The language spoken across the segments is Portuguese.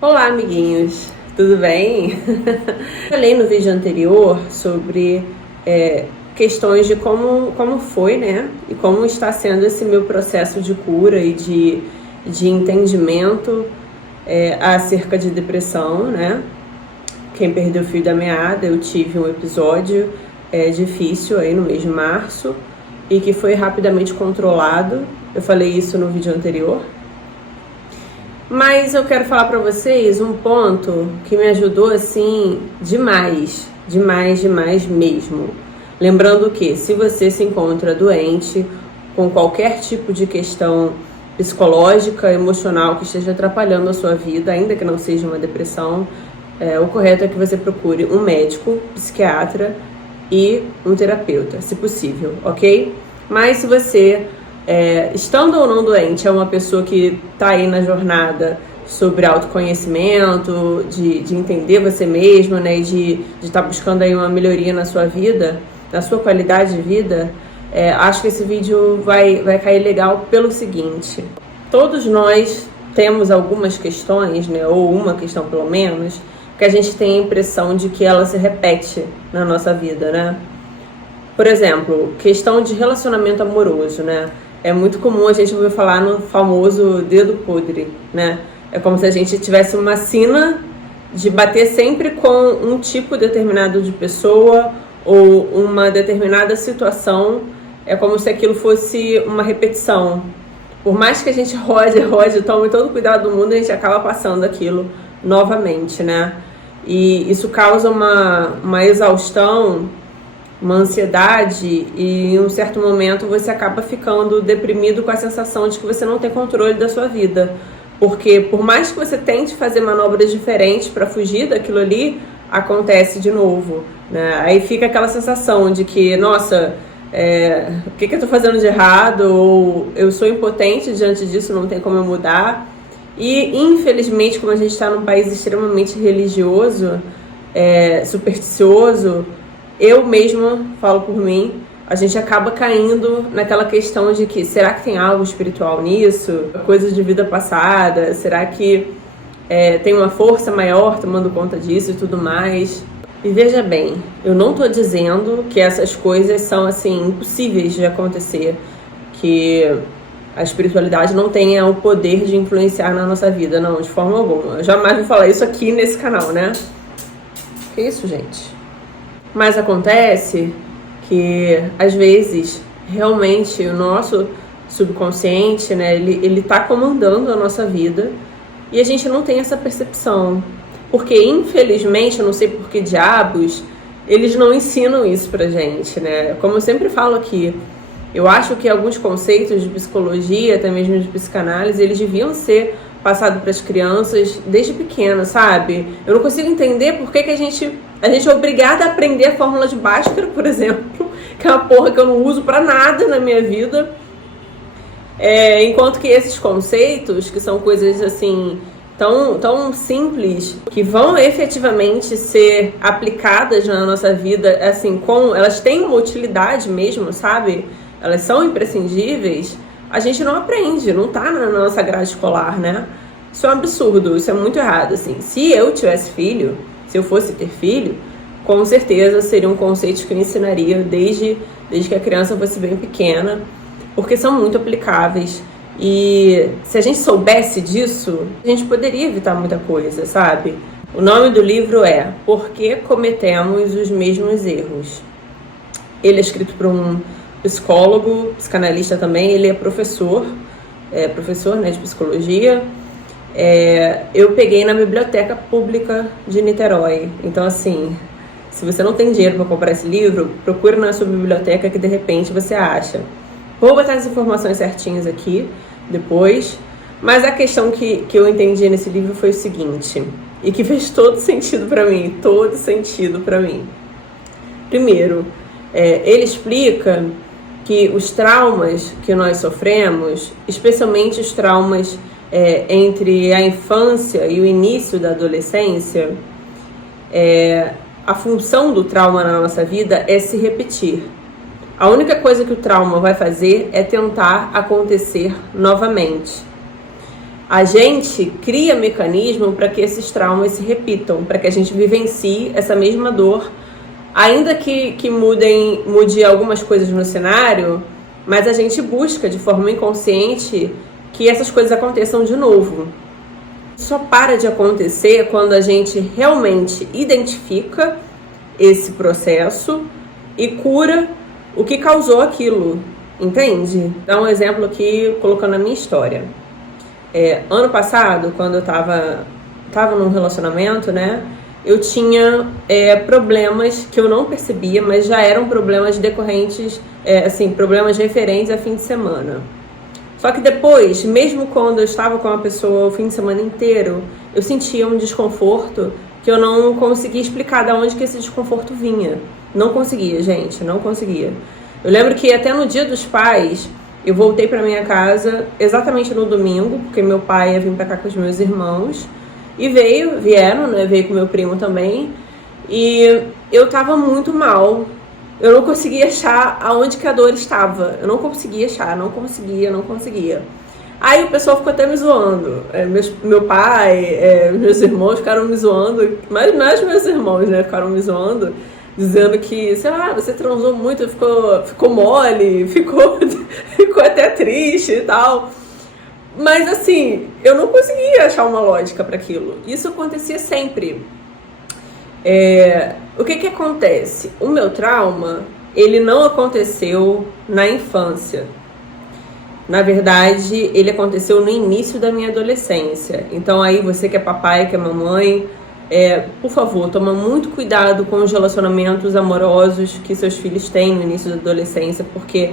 Olá, amiguinhos, tudo bem? Falei no vídeo anterior sobre questões de como foi, né? E como está sendo esse meu processo de cura e de entendimento acerca de depressão, né? Quem perdeu o fio da meada, eu tive um episódio difícil aí no mês de março e que foi rapidamente controlado. Eu falei isso no vídeo anterior. Mas eu quero falar pra vocês um ponto que me ajudou assim demais mesmo. Lembrando que se você se encontra doente com qualquer tipo de questão psicológica, emocional que esteja atrapalhando a sua vida, ainda que não seja uma depressão, o correto é que você procure um médico, psiquiatra e um terapeuta, se possível, ok? Mas se você estando ou não doente, é uma pessoa que está aí na jornada sobre autoconhecimento, de entender você mesmo, né, e de estar buscando aí uma melhoria na sua vida, na sua qualidade de vida, acho que esse vídeo vai cair legal pelo seguinte: todos nós temos algumas questões, né, ou uma questão pelo menos, que a gente tem a impressão de que ela se repete na nossa vida, né? Por exemplo, questão de relacionamento amoroso, né? É muito comum a gente ouvir falar no famoso dedo podre, né? É como se a gente tivesse uma sina de bater sempre com um tipo determinado de pessoa ou uma determinada situação. É como se aquilo fosse uma repetição. Por mais que a gente rode, tome todo o cuidado do mundo, a gente acaba passando aquilo novamente, né? E isso causa uma exaustão, uma ansiedade, e em um certo momento você acaba ficando deprimido com a sensação de que você não tem controle da sua vida, porque por mais que você tente fazer manobras diferentes para fugir daquilo ali, acontece de novo, né? Aí fica aquela sensação de que, nossa, o que eu tô fazendo de errado, ou eu sou impotente diante disso, não tem como eu mudar. E infelizmente, como a gente está num país extremamente religioso, supersticioso, eu mesma falo por mim, a gente acaba caindo naquela questão de que será que tem algo espiritual nisso? Coisas de vida passada? Será que tem uma força maior tomando conta disso e tudo mais? E veja bem, eu não tô dizendo que essas coisas são assim impossíveis de acontecer, que a espiritualidade não tenha o poder de influenciar na nossa vida, não, de forma alguma. Eu jamais vou falar isso aqui nesse canal, né? Que isso, gente? Mas acontece que, às vezes, realmente o nosso subconsciente, né, ele tá comandando a nossa vida e a gente não tem essa percepção. Porque, infelizmente, eu não sei por que diabos, eles não ensinam isso pra gente, né? Como eu sempre falo aqui, eu acho que alguns conceitos de psicologia, até mesmo de psicanálise, eles deviam ser passado para as crianças desde pequena, sabe? Eu não consigo entender por que a gente é obrigada a aprender a fórmula de Bhaskara, por exemplo, que é uma porra que eu não uso para nada na minha vida. Enquanto que esses conceitos, que são coisas assim tão simples, que vão efetivamente ser aplicadas na nossa vida, assim, elas têm uma utilidade mesmo, sabe? Elas são imprescindíveis. A gente não aprende, não tá na nossa grade escolar, né? Isso é um absurdo, isso é muito errado, assim. Se eu tivesse filho, se eu fosse ter filho, com certeza seriam conceitos que eu ensinaria desde que a criança fosse bem pequena, porque são muito aplicáveis. E se a gente soubesse disso, a gente poderia evitar muita coisa, sabe? O nome do livro é Por que Cometemos os Mesmos Erros? Ele é escrito por um psicólogo, psicanalista também, ele é professor, né, de psicologia. Eu peguei na biblioteca pública de Niterói. Então, assim, se você não tem dinheiro para comprar esse livro, procure na sua biblioteca que de repente você acha. Vou botar as informações certinhas aqui depois, mas a questão que eu entendi nesse livro foi o seguinte, e que fez todo sentido para mim, Primeiro, ele explica que os traumas que nós sofremos, especialmente os traumas entre a infância e o início da adolescência, a função do trauma na nossa vida é se repetir. A única coisa que o trauma vai fazer é tentar acontecer novamente. A gente cria mecanismo para que esses traumas se repitam, para que a gente vivencie essa mesma dor, ainda que mude algumas coisas no cenário, mas a gente busca de forma inconsciente que essas coisas aconteçam de novo. Só para de acontecer quando a gente realmente identifica esse processo e cura o que causou aquilo, entende? Dá um exemplo aqui, colocando a minha história. Ano passado, quando eu tava num relacionamento, né, eu tinha problemas que eu não percebia, mas já eram problemas decorrentes, problemas referentes a fim de semana. Só que depois, mesmo quando eu estava com a pessoa o fim de semana inteiro, eu sentia um desconforto que eu não conseguia explicar de onde que esse desconforto vinha. Não conseguia, gente, não conseguia. Eu lembro que até no Dia dos Pais, eu voltei para minha casa exatamente no domingo, porque meu pai ia vir para cá com os meus irmãos. E vieram, né? Veio com meu primo também. E eu tava muito mal. Eu não conseguia achar aonde que a dor estava. Eu não conseguia achar, não conseguia. Aí o pessoal ficou até me zoando. Meu pai, meus irmãos ficaram me zoando. Mas mais meus irmãos, né? Ficaram me zoando. Dizendo que, sei lá, você transou muito, ficou mole, ficou até triste e tal. Mas assim, eu não conseguia achar uma lógica para aquilo. Isso acontecia sempre. O que acontece? O meu trauma, ele não aconteceu na infância. Na verdade, ele aconteceu no início da minha adolescência. Então aí, você que é papai, que é mamãe, por favor, toma muito cuidado com os relacionamentos amorosos que seus filhos têm no início da adolescência, porque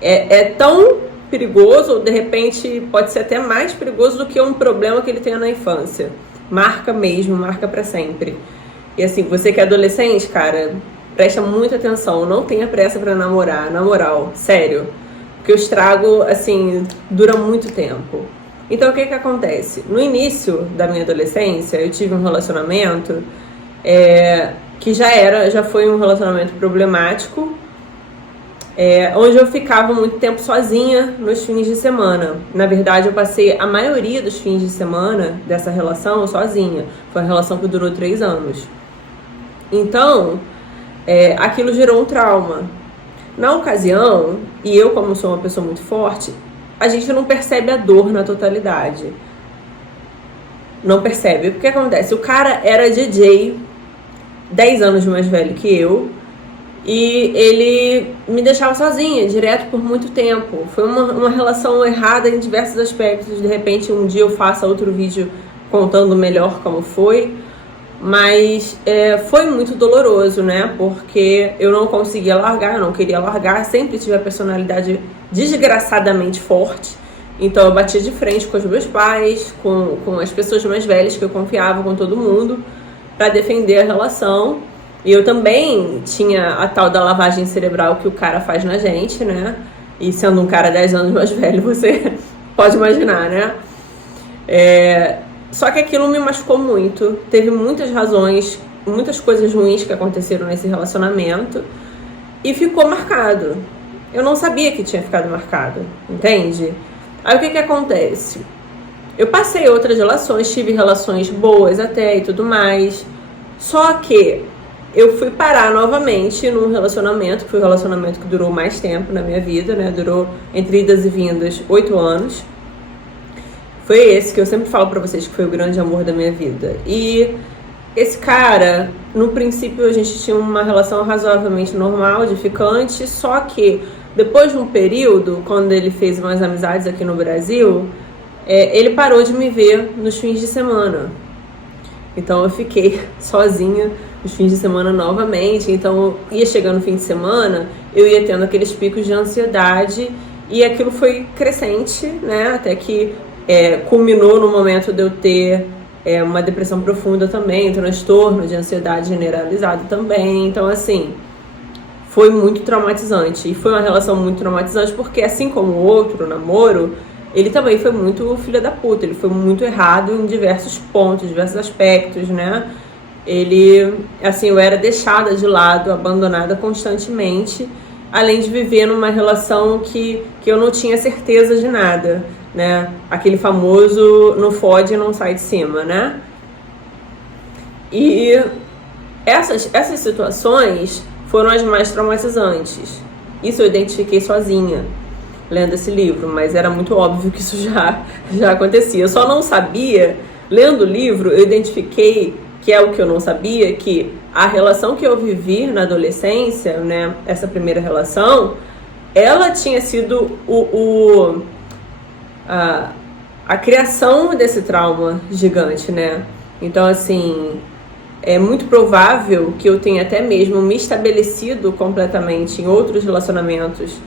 é tão perigoso, ou de repente pode ser até mais perigoso do que um problema que ele tenha na infância. Marca mesmo, marca pra sempre. E assim, você que é adolescente, cara, presta muita atenção, não tenha pressa pra namorar, na moral, sério. Porque o estrago, assim, dura muito tempo. Então, o que acontece? No início da minha adolescência, eu tive um relacionamento que já foi um relacionamento problemático, onde eu ficava muito tempo sozinha nos fins de semana. Na verdade, eu passei a maioria dos fins de semana dessa relação sozinha. Foi uma relação que durou 3 anos. Então, aquilo gerou um trauma. Na ocasião, e eu como sou uma pessoa muito forte, a gente não percebe a dor na totalidade. Não percebe. O que acontece? O cara era DJ, 10 anos mais velho que eu, e ele me deixava sozinha, direto, por muito tempo. Foi uma relação errada em diversos aspectos. De repente, um dia eu faço outro vídeo contando melhor como foi. Mas foi muito doloroso, né? Porque eu não conseguia largar, eu não queria largar. Sempre tive a personalidade desgraçadamente forte. Então eu batia de frente com os meus pais, com as pessoas mais velhas que eu confiava, com todo mundo, para defender a relação. E eu também tinha a tal da lavagem cerebral que o cara faz na gente, né? E sendo um cara 10 anos mais velho, você pode imaginar, né? Só que aquilo me machucou muito. Teve muitas razões, muitas coisas ruins que aconteceram nesse relacionamento. E ficou marcado. Eu não sabia que tinha ficado marcado, entende? Aí o que acontece? Eu passei outras relações, tive relações boas até e tudo mais. Só que eu fui parar novamente num relacionamento, que foi o relacionamento que durou mais tempo na minha vida, né? Durou, entre idas e vindas, 8 anos. Foi esse que eu sempre falo pra vocês que foi o grande amor da minha vida. E esse cara, no princípio a gente tinha uma relação razoavelmente normal, de ficante, só que depois de um período, quando ele fez umas amizades aqui no Brasil, ele parou de me ver nos fins de semana. Então eu fiquei sozinha nos fins de semana novamente. Então ia chegando no fim de semana, eu ia tendo aqueles picos de ansiedade e aquilo foi crescente, né? Até que culminou no momento de eu ter uma depressão profunda também, um transtorno de ansiedade generalizado também. Então, assim, foi muito traumatizante. E foi uma relação muito traumatizante porque, assim como o outro, o namoro, ele também foi muito filho da puta. Ele foi muito errado em diversos pontos, diversos aspectos, né? Eu era deixada de lado, abandonada constantemente, além de viver numa relação que eu não tinha certeza de nada. né? Aquele famoso não fode, não sai de cima, né? E essas situações foram as mais traumatizantes. Isso eu identifiquei sozinha, lendo esse livro, mas era muito óbvio que isso já acontecia. Eu só não sabia, lendo o livro, eu identifiquei, que é o que eu não sabia, que a relação que eu vivi na adolescência, né, essa primeira relação, ela tinha sido a criação desse trauma gigante, né? Então, assim, é muito provável que eu tenha até mesmo me estabelecido completamente em outros relacionamentos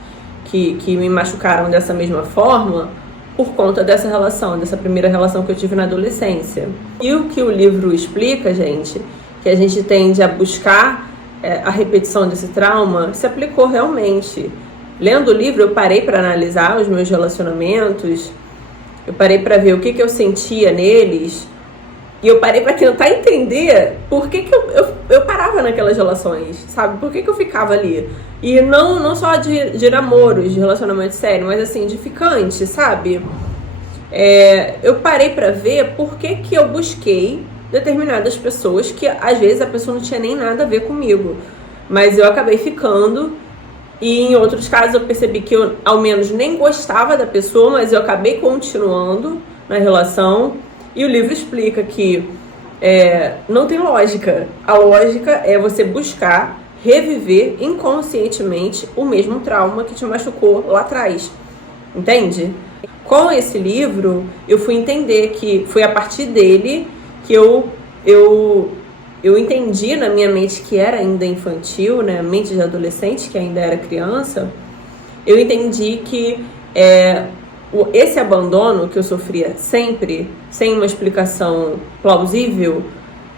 que me machucaram dessa mesma forma por conta dessa relação, dessa primeira relação que eu tive na adolescência. E o que o livro explica, gente, que a gente tende a buscar a repetição desse trauma, se aplicou realmente. Lendo o livro, eu parei para analisar os meus relacionamentos, eu parei para ver o que eu sentia neles, e eu parei para tentar entender por que eu parava naquelas relações, sabe? Por que eu ficava ali? E não só de namoros, de relacionamento sério, mas assim, de ficante, sabe? Eu parei para ver por que eu busquei determinadas pessoas que às vezes a pessoa não tinha nem nada a ver comigo, mas eu acabei ficando. E em outros casos eu percebi que eu ao menos nem gostava da pessoa, mas eu acabei continuando na relação. E o livro explica que não tem lógica. A lógica é você buscar reviver inconscientemente o mesmo trauma que te machucou lá atrás. Entende? Com esse livro, eu fui entender que foi a partir dele que eu entendi na minha mente, que era ainda infantil, né, mente de adolescente, que ainda era criança, eu entendi que esse abandono que eu sofria sempre, sem uma explicação plausível,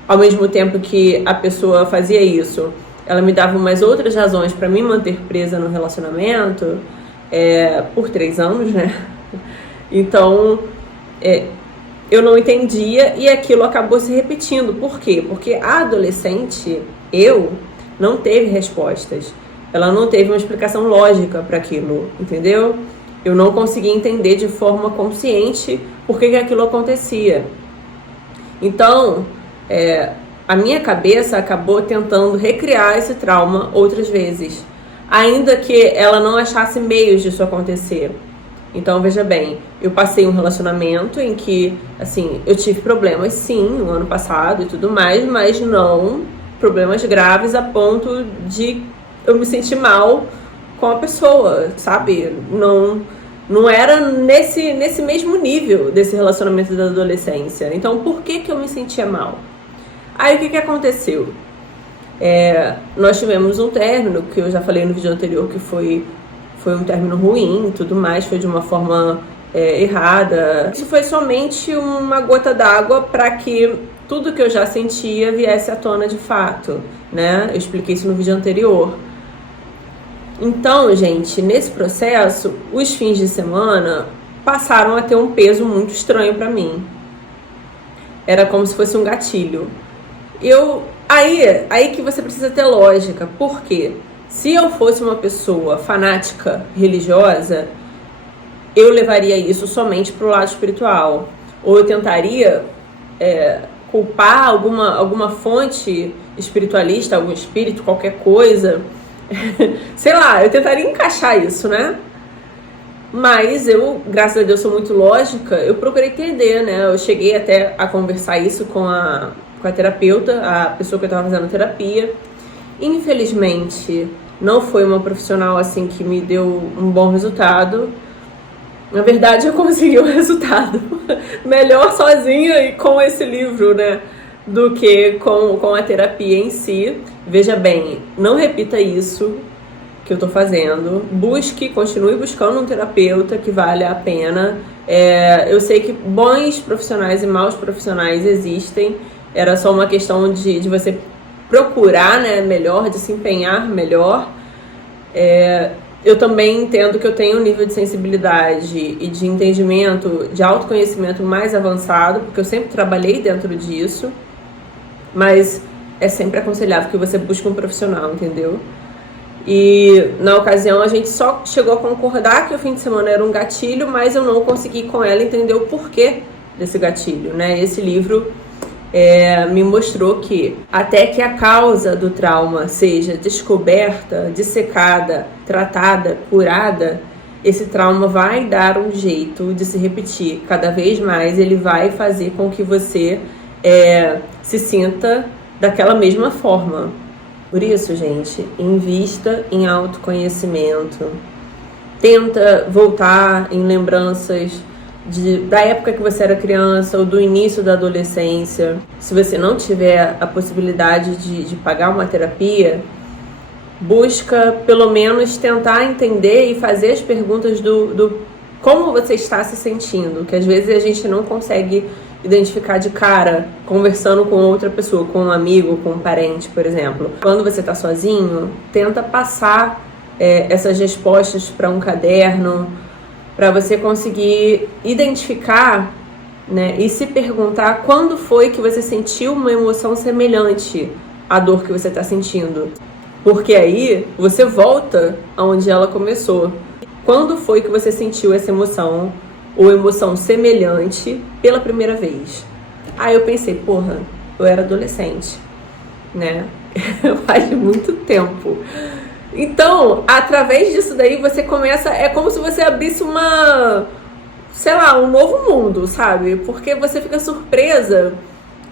ao mesmo tempo que a pessoa fazia isso, ela me dava umas outras razões para me manter presa no relacionamento, por 3 anos, né? Então, eu não entendia e aquilo acabou se repetindo. Por quê? Porque a adolescente, não teve respostas. Ela não teve uma explicação lógica para aquilo, entendeu? Eu não conseguia entender de forma consciente por que aquilo acontecia. Então, a minha cabeça acabou tentando recriar esse trauma outras vezes, ainda que ela não achasse meios disso acontecer. Então, veja bem, eu passei um relacionamento em que, assim, eu tive problemas, sim, no ano passado e tudo mais, mas não problemas graves a ponto de eu me sentir mal com a pessoa, sabe? Não era nesse mesmo nível desse relacionamento da adolescência. Então, por que eu me sentia mal? Aí, o que aconteceu? Nós tivemos um término, que eu já falei no vídeo anterior, que foi um término ruim e tudo mais, foi de uma forma errada. Isso foi somente uma gota d'água para que tudo que eu já sentia viesse à tona de fato, né? Eu expliquei isso no vídeo anterior. Então, gente, nesse processo, os fins de semana passaram a ter um peso muito estranho para mim. Era como se fosse um gatilho. Aí que você precisa ter lógica. Por quê? Se eu fosse uma pessoa fanática religiosa, eu levaria isso somente para o lado espiritual. Ou eu tentaria culpar alguma fonte espiritualista, algum espírito, qualquer coisa. Sei lá, eu tentaria encaixar isso, né? Mas eu, graças a Deus, sou muito lógica, eu procurei entender, né? Eu cheguei até a conversar isso com a terapeuta, a pessoa que eu estava fazendo terapia. Infelizmente, não foi uma profissional assim que me deu um bom resultado. Na verdade, eu consegui um resultado melhor sozinha e com esse livro, né, do que com a terapia em si. Veja bem, não repita isso que eu tô fazendo. Continue buscando um terapeuta que vale a pena. Eu sei que bons profissionais e maus profissionais existem. Era só uma questão de você procurar, né, melhor, de se empenhar melhor. Eu também entendo que eu tenho um nível de sensibilidade e de entendimento, de autoconhecimento mais avançado, porque eu sempre trabalhei dentro disso, mas é sempre aconselhável que você busque um profissional, entendeu? E na ocasião a gente só chegou a concordar que o fim de semana era um gatilho, mas eu não consegui com ela entender o porquê desse gatilho, né? Esse livro me mostrou que até que a causa do trauma seja descoberta, dissecada, tratada, curada, esse trauma vai dar um jeito de se repetir. Cada vez mais ele vai fazer com que você se sinta daquela mesma forma. Por isso, gente, invista em autoconhecimento. Tenta voltar em lembranças da época que você era criança ou do início da adolescência. Se você não tiver a possibilidade de pagar uma terapia, busca pelo menos tentar entender e fazer as perguntas do como você está se sentindo, que às vezes a gente não consegue identificar de cara, conversando com outra pessoa, com um amigo, com um parente, por exemplo. Quando você está sozinho, tenta passar essas respostas para um caderno, para você conseguir identificar, né, e se perguntar quando foi que você sentiu uma emoção semelhante à dor que você está sentindo. Porque aí você volta aonde ela começou. Quando foi que você sentiu essa emoção ou emoção semelhante pela primeira vez? Aí eu pensei, porra, eu era adolescente, né? Faz muito tempo. Então, através disso daí, você começa... É como se você abrisse um novo mundo, sabe? Porque você fica surpresa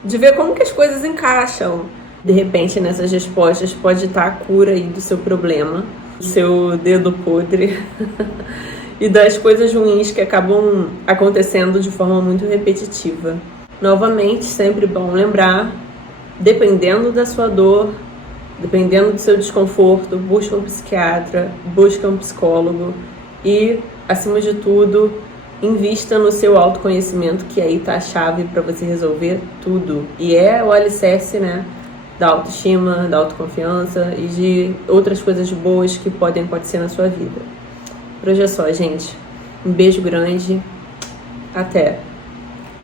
de ver como que as coisas encaixam. De repente, nessas respostas pode estar a cura aí do seu problema, do seu dedo podre e das coisas ruins que acabam acontecendo de forma muito repetitiva. Novamente, sempre bom lembrar, dependendo da sua dor, dependendo do seu desconforto, busca um psiquiatra, busca um psicólogo e, acima de tudo, invista no seu autoconhecimento, que aí tá a chave para você resolver tudo. E é o alicerce, né, da autoestima, da autoconfiança e de outras coisas boas que podem acontecer na sua vida. Por hoje é só, gente. Um beijo grande. Até!